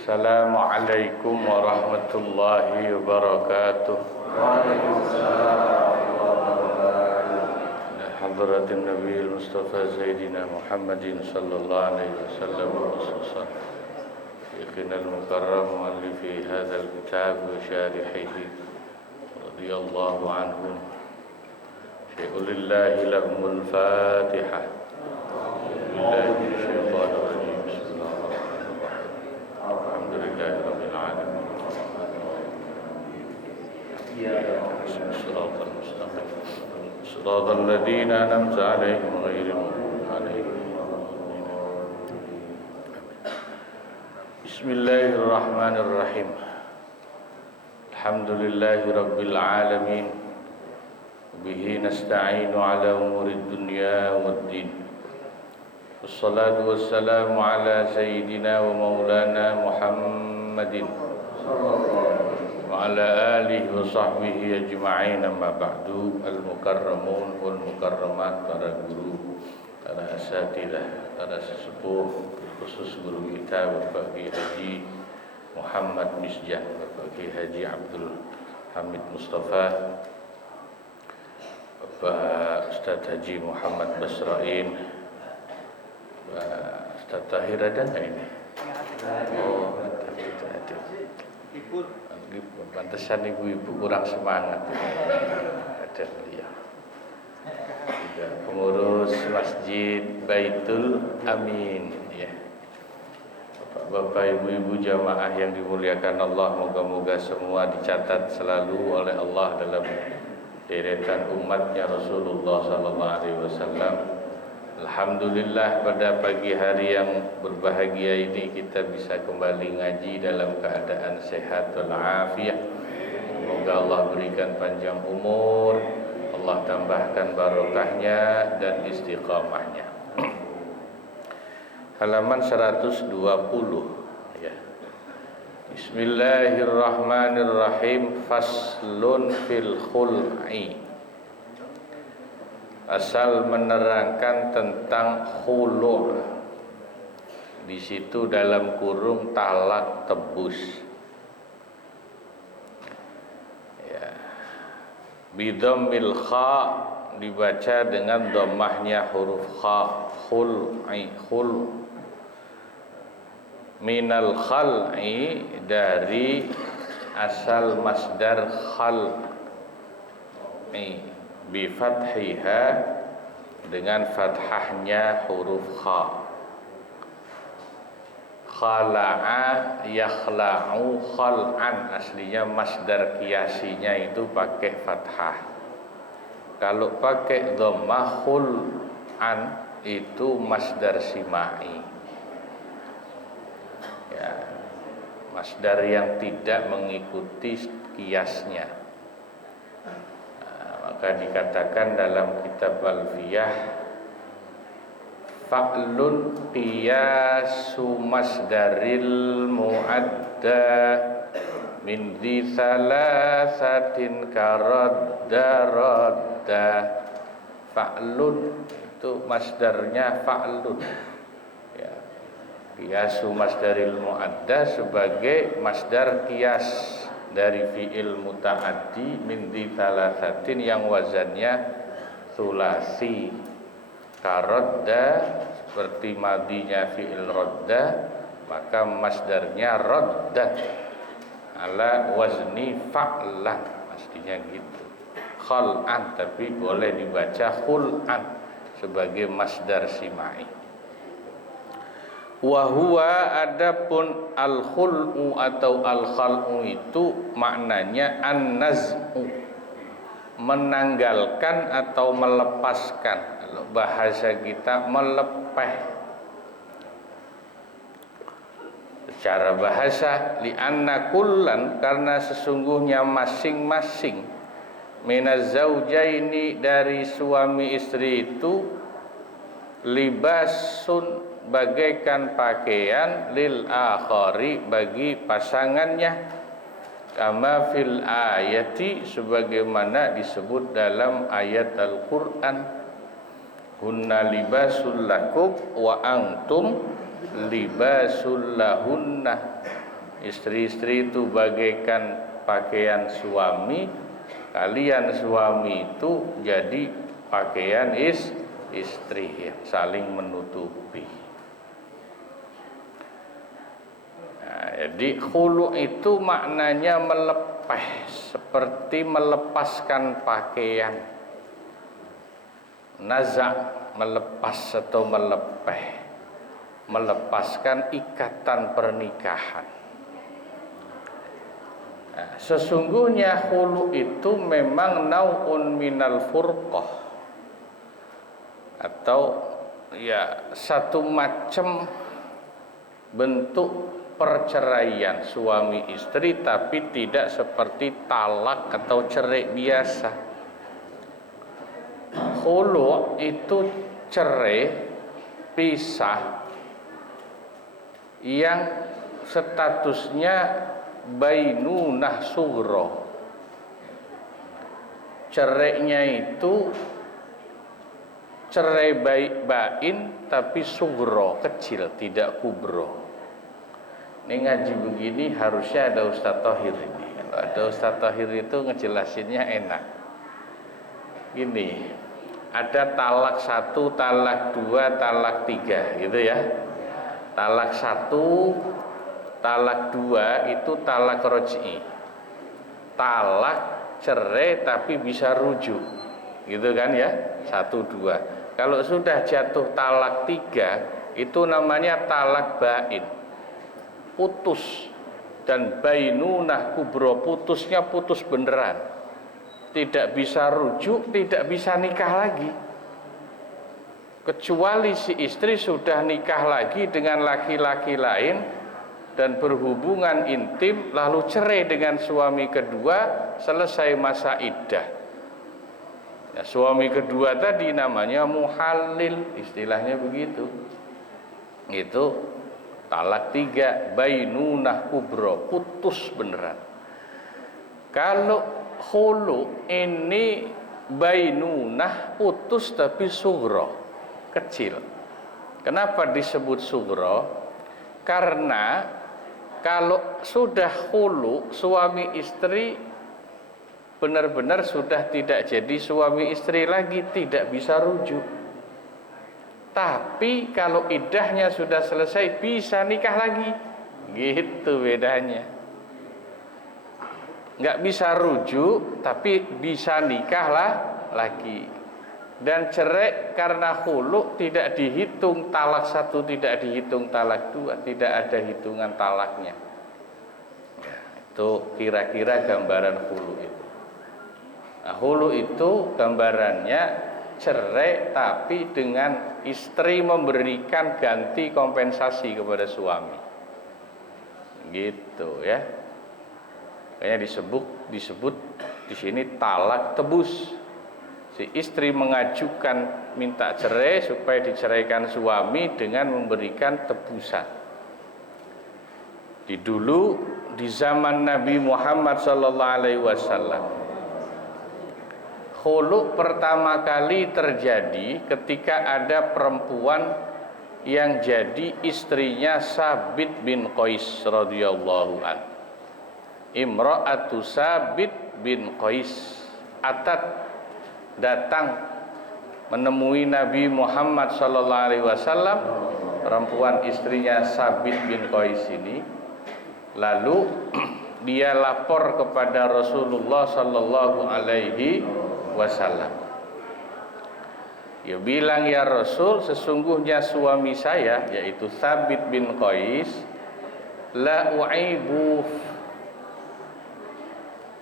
Assalamualaikum warahmatullahi wabarakatuh. Waalaikumsalam warahmatullahi wabarakatuh. Hadratin Nabiyil Mustafa Sayyidina Muhammadin sallallahu alaihi wasallam khususan Syekhina al-Mukarram muallifi hadzal kitab wa syarihihi radhiyallahu anhum. Syai'ulillahi lahumul Fatihah. Billahi minasyaitonir rajim. Bismillahirrahmanirrahim. Alhamdulillahirabbil alamin. Shiratal mustaqim. Shiratal ladzina an'amta 'alaihim ghairil maghdubi 'alaihim waladdallin. Bismillahirrahmanirrahim. Alhamdulillahirabbil alamin. Bihi nasta'inu 'ala umurid dunya waddin. Wassalatu wassalamu ala sayyidina wa maulana Muhammadin wa ala alihi wa sahbihi ajma'in, amma ba'du. Al-mukarramun wal mukarramat, para guru, para asatidah, para sesepuh, khusus guru kita Bapak Kiai Haji Muhammad Misjah, Bapak Kiai Haji Abdul Hamid Mustafa, Bapak Ustadz Haji Muhammad Basrain, Pak Ustadz Tahir ada nggak ini? Oh, tidak ada. Pantesan ibu-ibu kurang semangat. Ada beliau. Juga pengurus Masjid Baitul Amin, ya. Bapak ibu-ibu jamaah yang dimuliakan Allah, moga-moga semua dicatat selalu oleh Allah dalam deretan umatnya Rasulullah sallallahu alaihi wasallam. Alhamdulillah, pada pagi hari yang berbahagia ini kita bisa kembali ngaji dalam keadaan sehat walafiat. Semoga Allah berikan panjang umur, Allah tambahkan barokahnya dan istiqamahnya. Halaman 120, ya. Bismillahirrahmanirrahim. Faslun fil khul'i. Asal menerangkan tentang khulu'. Di situ dalam kurung talak tebus. Ya. Bidhammil kha, dibaca dengan dhammahnya huruf kha. Khul'i, khul. Minal khal'i, dari asal masdar khal'i, bi fathiha, dengan fathahnya huruf kha. Khala'a yakhla'u khal'an, aslinya masdar kiasinya itu pakai fathah. Kalau pakai dhammah khul'an itu masdar simai, ya, masdar yang tidak mengikuti kiasnya. Maka dikatakan dalam kitab Alfiyah, fa'lun qiyasu masdaril mu'adda min dhi thalathatin karadda radda. Fa'lun itu masdarnya fa'lun, ya. Qiyasu masdaril mu'adda sebagai masdar qiyas dari fi'il muta'addi min dhi thalathatin yang wazannya thulasi. Karodda, seperti madinya fi'il rodda, maka masdarnya roddat ala wazni fa'lan, pastinya gitu. Khal'an, tapi boleh dibaca khul'an sebagai masdar simai. Wa huwa, adapun al-khul'u atau al-khal'u itu maknanya an-naz'u, menanggalkan atau melepaskan. Kalau bahasa kita melepeh. Secara bahasa, li'anna kullan, karena sesungguhnya masing-masing, minaz zaujaini, dari suami istri itu, libasun, bagaikan pakaian, lil akhari, bagi pasangannya, kama fil ayati, sebagaimana disebut dalam ayat Al-Qur'an, hunna libasul lakum wa antum libasul lahunna. Istri-istri itu bagaikan pakaian suami, kalian suami itu jadi pakaian istri, ya, saling menutupi. Nah, jadi khulu itu maknanya melepas, seperti melepaskan pakaian. Naza' melepas atau melepaskan ikatan pernikahan. Nah, sesungguhnya khulu itu memang nau'un minal furqah, atau ya satu macam bentuk perceraian suami istri, tapi tidak seperti talak atau cerai biasa. Khulu itu cerai, pisah, yang statusnya bainunah sughra. Cerainya itu cerai bain tapi sughra, kecil, tidak kubro. Ini ngaji begini harusnya ada Ustaz Thohir ini. Kalau ada Ustaz Thohir itu ngejelasinnya enak. Gini, ada talak 1, talak 2, talak 3 gitu ya. Talak 1, talak 2 itu talak roj'i, talak cerai tapi bisa rujuk, gitu kan ya, 1, 2. Kalau sudah jatuh talak 3 itu namanya talak bain, putus. Dan bainunah kubro, putusnya putus beneran, tidak bisa rujuk, tidak bisa nikah lagi, kecuali si istri sudah nikah lagi dengan laki-laki lain dan berhubungan intim, lalu cerai dengan suami kedua, selesai masa iddah. Ya, suami kedua tadi namanya muhallil, istilahnya begitu. Itu talak 3, bainunah kubro, putus beneran. Kalau khulu ini bainunah, putus tapi sughra, kecil. Kenapa disebut sughra? Karena kalau sudah khulu, suami istri benar-benar sudah tidak jadi suami istri lagi, tidak bisa rujuk. Tapi kalau iddahnya sudah selesai, bisa nikah lagi. Gitu bedanya. Nggak bisa rujuk, tapi bisa nikah lagi. Dan cerai karena khulu tidak dihitung talak 1, tidak dihitung talak 2, tidak ada hitungan talaknya. Ya, itu kira-kira gambaran khulu itu. Nah, khulu itu gambarannya cerai tapi dengan istri memberikan ganti kompensasi kepada suami. Gitu ya. Kayaknya disebut di sini talak tebus. Si istri mengajukan minta cerai supaya diceraikan suami dengan memberikan tebusan. Di zaman Nabi Muhammad SAW, khulu pertama kali terjadi ketika ada perempuan yang jadi istrinya Sabit bin Qais radhiyallahu an. Imra'atu Sabit bin Qais datang menemui Nabi Muhammad SAW, perempuan istrinya Sabit bin Qais ini. Lalu dia lapor kepada Rasulullah SAW. Dia bilang, ya Rasul, sesungguhnya suami saya, yaitu Sabit bin Qais, la u'ibu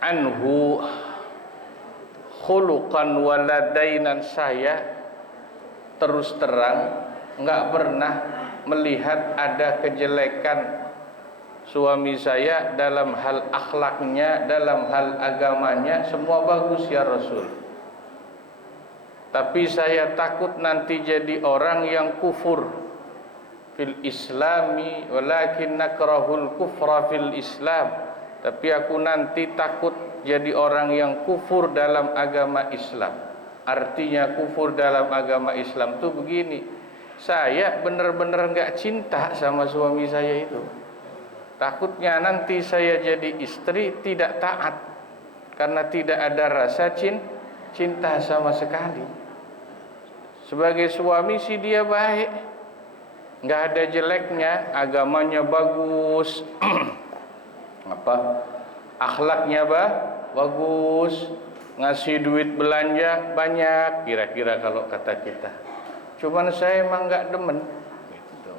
anhu khuluqan waladainan, saya terus terang nggak pernah melihat ada kejelekan suami saya dalam hal akhlaknya, dalam hal agamanya, semua bagus ya Rasul. Tapi saya takut nanti jadi orang yang kufur fil islami, walakin nakrahul kufra fil islam. Tapi aku nanti takut jadi orang yang kufur dalam agama Islam. Artinya kufur dalam agama Islam itu begini, saya benar-benar gak cinta sama suami saya itu. Takutnya nanti saya jadi istri tidak taat karena tidak ada rasa cinta sama sekali. Sebagai suami sih dia baik, nggak ada jeleknya, agamanya bagus, akhlaknya bagus, ngasih duit belanja banyak, kira-kira kalau kata kita. Cuman saya emang nggak demen. Gitu.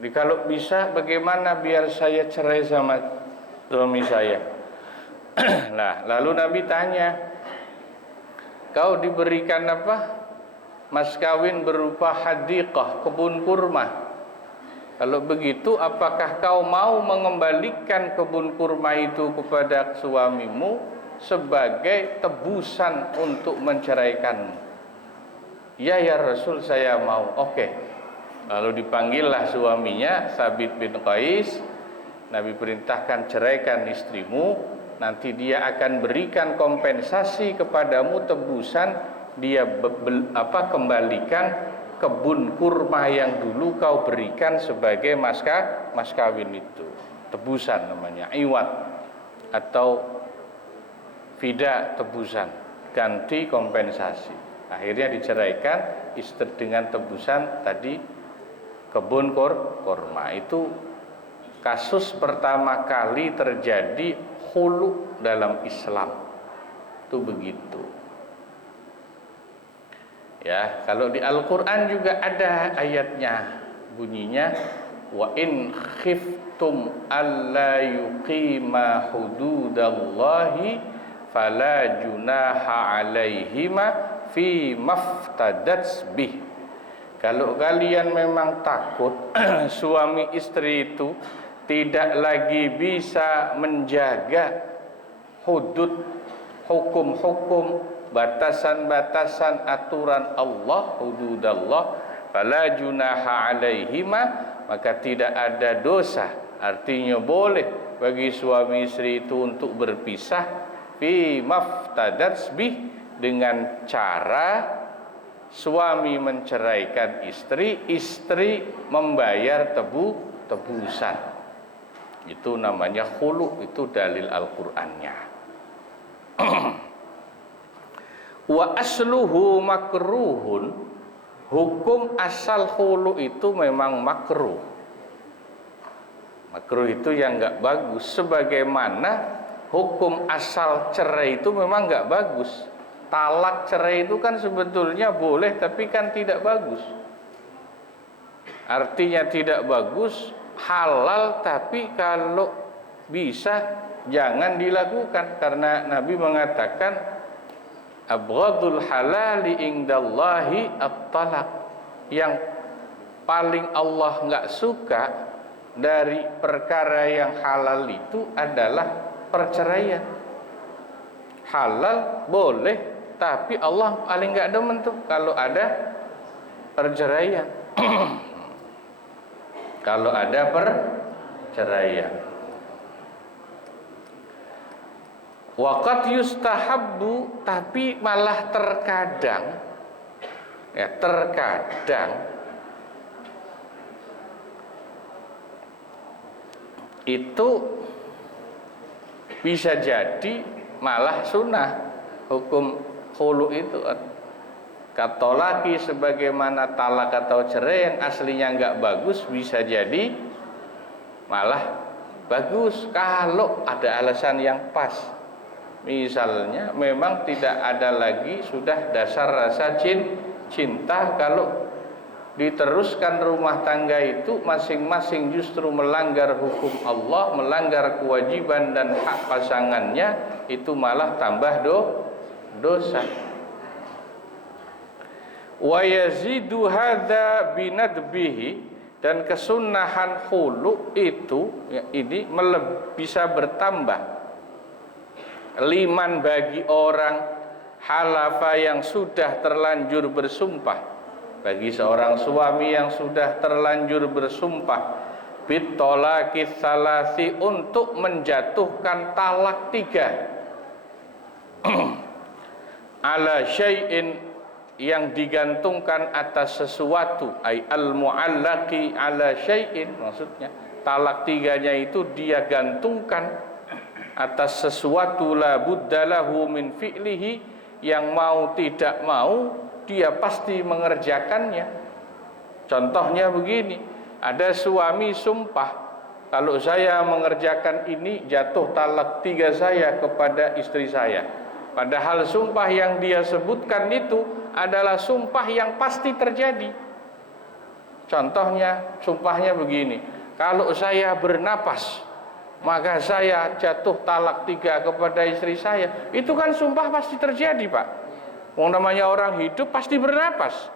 Jadi kalau bisa, bagaimana biar saya cerai sama suami saya? Nah, lalu Nabi tanya, kau diberikan apa? Mas kawin berupa hadiqah, kebun kurma. Kalau begitu, apakah kau mau mengembalikan kebun kurma itu kepada suamimu sebagai tebusan untuk menceraikanmu? Ya Rasul, saya mau. Oke. Lalu dipanggillah suaminya, Thabit bin Qais. Nabi perintahkan, ceraikan istrimu. Nanti dia akan berikan kompensasi kepadamu, tebusan, dia kembalikan kebun kurma yang dulu kau berikan sebagai mas kawin itu. Tebusan namanya, iwat atau fida, tebusan, ganti kompensasi. Akhirnya diceraikan istri dengan tebusan tadi kebun kurma. Itu kasus pertama kali terjadi khulu dalam Islam. Itu begitu. Ya, kalau di Al-Qur'an juga ada ayatnya, bunyinya wa in khiftum alla yuqima hududallahi fala junaha alaihima fi maftadat bih. Kalau kalian memang takut suami istri itu tidak lagi bisa menjaga hudud, hukum-hukum, batasan-batasan aturan Allah, hududallah, fala junaha alaihima, maka tidak ada dosa. Artinya boleh bagi suami istri itu untuk berpisah fi maftadat bih, dengan cara suami menceraikan istri, istri membayar tebusan. Itu namanya khulu, itu dalil Al-Qur'annya. Wa asluhu makruhun, hukum asal khulu itu memang makruh. Makruh itu yang enggak bagus, sebagaimana hukum asal cerai itu memang enggak bagus. Talak cerai itu kan sebetulnya boleh, tapi kan tidak bagus. Artinya tidak bagus, halal, tapi kalau bisa jangan dilakukan, karena Nabi mengatakan abghadul halali indallahi at-talaq, yang paling Allah enggak suka dari perkara yang halal itu adalah perceraian. Halal boleh, tapi Allah paling enggak demen tuh kalau ada perceraian. Kalau ada perceraian. Waqat yustahabbu, tapi malah terkadang itu bisa jadi malah sunnah. Hukum khulu itu katolaki, sebagaimana talak atau cerai yang aslinya enggak bagus, bisa jadi malah bagus kalau ada alasan yang pas. Misalnya memang tidak ada lagi sudah dasar rasa cinta, kalau diteruskan rumah tangga itu masing-masing justru melanggar hukum Allah, melanggar kewajiban dan hak pasangannya, itu malah tambah dosa. Wa yazidu hadza binadbihi, dan kesunahan khulu itu ini bisa bertambah liman bagi orang halafa yang sudah terlanjur bersumpah, bagi seorang suami yang sudah terlanjur bersumpah bitolaki salasi, untuk menjatuhkan talak 3 ala syai'in, yang digantungkan atas sesuatu, ay al-mu'allaqi ala syai'in, maksudnya talak tiganya itu dia gantungkan atas sesuatu la buddalahu min fi'lihi, yang mau tidak mau dia pasti mengerjakannya. Contohnya begini, ada suami sumpah, kalau saya mengerjakan ini jatuh talak 3 saya kepada istri saya. Padahal sumpah yang dia sebutkan itu adalah sumpah yang pasti terjadi. Contohnya, sumpahnya begini, kalau saya bernapas maka saya jatuh talak 3 kepada istri saya. Itu kan sumpah pasti terjadi, Pak. Yang namanya orang hidup pasti bernapas.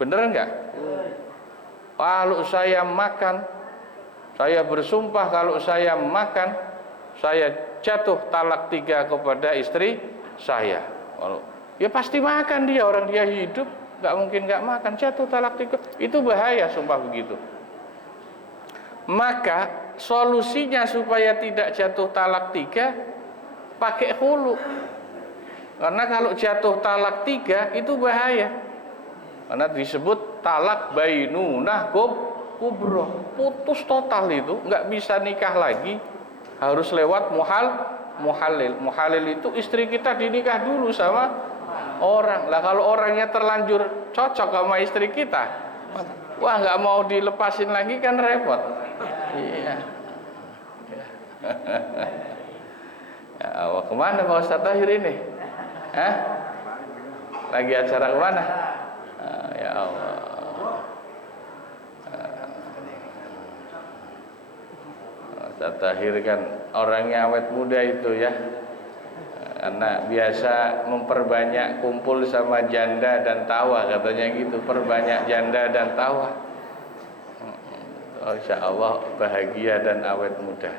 Bener enggak? Kalau saya makan, saya bersumpah kalau saya makan, saya jatuh talak 3 kepada istri saya. Ya pasti makan dia, orang dia hidup, nggak mungkin nggak makan, jatuh talak 3. Itu bahaya sumpah begitu. Maka solusinya supaya tidak jatuh talak 3, pakai khulu. Karena kalau jatuh talak 3 itu bahaya. Karena disebut talak bainunah kubro, putus total, itu nggak bisa nikah lagi, harus lewat muhalil. Muhalil itu istri kita dinikah dulu sama orang. Lah kalau orangnya terlanjur cocok sama istri kita, wah nggak mau dilepasin lagi kan repot. Iya. Ya Allah, kemana Pak Ustadz Tahir ini? Hah? Lagi acara kemana? Ya Allah. Ustadz Tahir kan orangnya awet muda itu ya, karena biasa memperbanyak kumpul sama janda dan tawa, katanya gitu, perbanyak janda dan tawa. Insya Allah bahagia dan awet muda.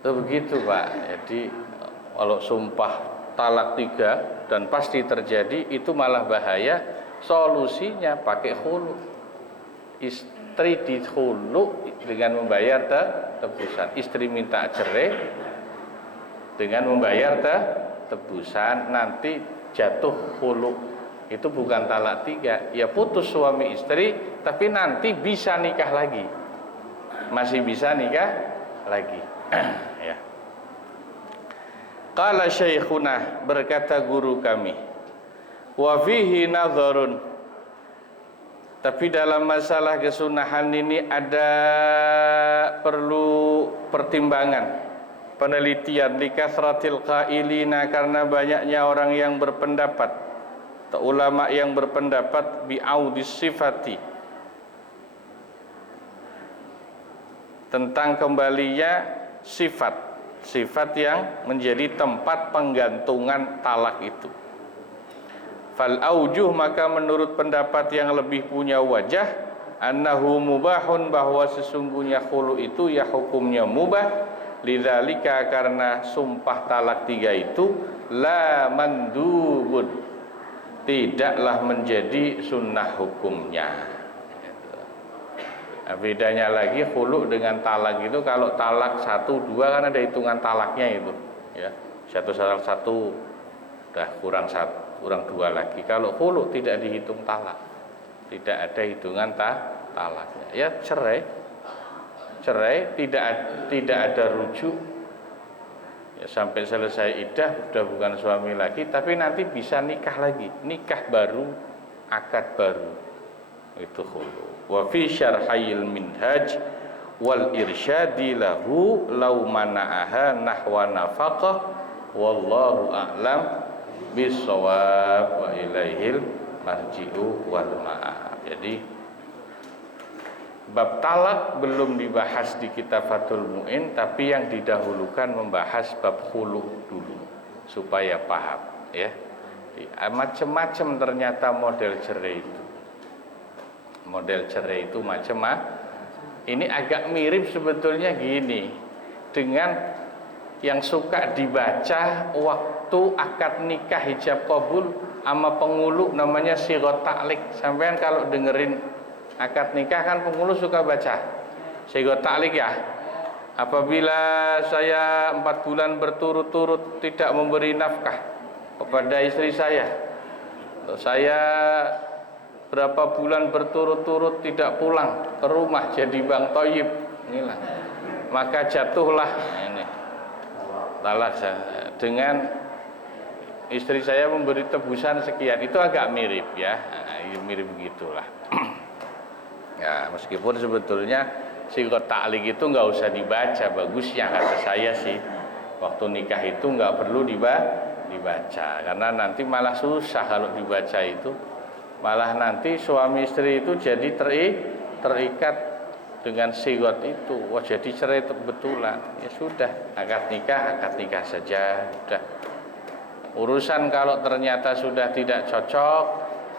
Itu begitu Pak. Jadi kalau sumpah talak 3 dan pasti terjadi, itu malah bahaya. Solusinya pakai khulu. Istri dihulu dengan membayar tebusan. Istri minta cerai dengan membayar tebusan, nanti jatuh khulu. Itu bukan talak 3, ya putus suami istri, tapi nanti bisa nikah lagi, masih bisa nikah lagi. Ya. Qala syekhuna, berkata guru kami, wa fihi nadharun, tapi dalam masalah kesunahan ini ada perlu pertimbangan, penelitian, likasratil qailina, karena banyaknya orang yang berpendapat, ulama yang berpendapat bi'audis sifati, tentang kembalinya sifat yang menjadi tempat penggantungan talak itu. Fal aujuh, maka menurut pendapat yang lebih punya wajah, annahu mubahun, bahwa sesungguhnya khulu itu ya hukumnya mubah, lidzalika, karena sumpah talak 3 itu la mandubun, tidaklah menjadi sunnah hukumnya. Nah, bedanya lagi khulu dengan talak itu, kalau talak 1, 2 kan ada hitungan talaknya itu, ya, satu udah kurang 2 lagi. Kalau khulu tidak dihitung talak, tidak ada hitungan talaknya. Ya cerai tidak ada rujuk. Ya, sampai selesai iddah sudah bukan suami lagi, tapi nanti bisa nikah lagi, nikah baru, akad baru, itu khulu. Wa fi syarhil minhaj wal irsyadi lahu law mana'aha nahwa nafaqah wallahu a'lam bissawab wa ilaihil marji'u wal ma'ab. Jadi bab talak belum dibahas di kitab Fathul Mu'in, tapi yang didahulukan membahas bab khulu dulu supaya paham, ya. Macam-macam ternyata model cerai itu. Model cerai itu macam-macam. Ini agak mirip sebetulnya gini dengan yang suka dibaca waktu akad nikah hijab qabul sama pengulu, namanya sighah ta'liq. Sampean kalau dengerin akad nikah kan pengulu suka baca sighah ta'liq ya. Apabila saya 4 bulan berturut-turut tidak memberi nafkah kepada istri saya. Saya berapa bulan berturut-turut tidak pulang ke rumah jadi Bang Toyib, inilah. Maka jatuhlah ini talak saya. Dengan istri saya memberi tebusan sekian, itu agak mirip ya, mirip begitulah. Ya, meskipun sebetulnya sigot ta'liq itu nggak usah dibaca, bagusnya kata saya sih. Waktu nikah itu nggak perlu dibaca, karena nanti malah susah kalau dibaca itu. Malah nanti suami istri itu jadi terikat dengan sigot itu. Wah, jadi cerai betulan. Ya sudah, akad nikah saja. Sudah. Urusan kalau ternyata sudah tidak cocok,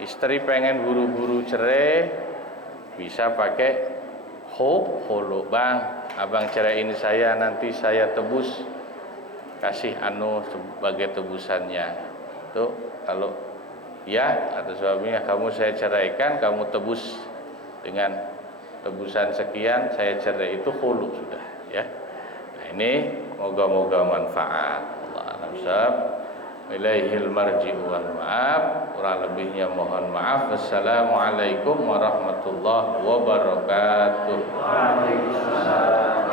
istri pengen buru-buru cerai, bisa pakai khulu. Bang, abang ceraiin saya, nanti saya tebus, kasih sebagai tebusannya. Tuh, kalau ya atau suaminya, kamu saya ceraikan, kamu tebus dengan tebusan sekian, saya cerai, itu khulu sudah ya. Nah, ini moga-moga manfaat. Allah ilaihil marji'u wal ma'ab. Kurang lebihnya mohon maaf. Wassalamualaikum warahmatullahi wabarakatuh. Waalaikumsalam.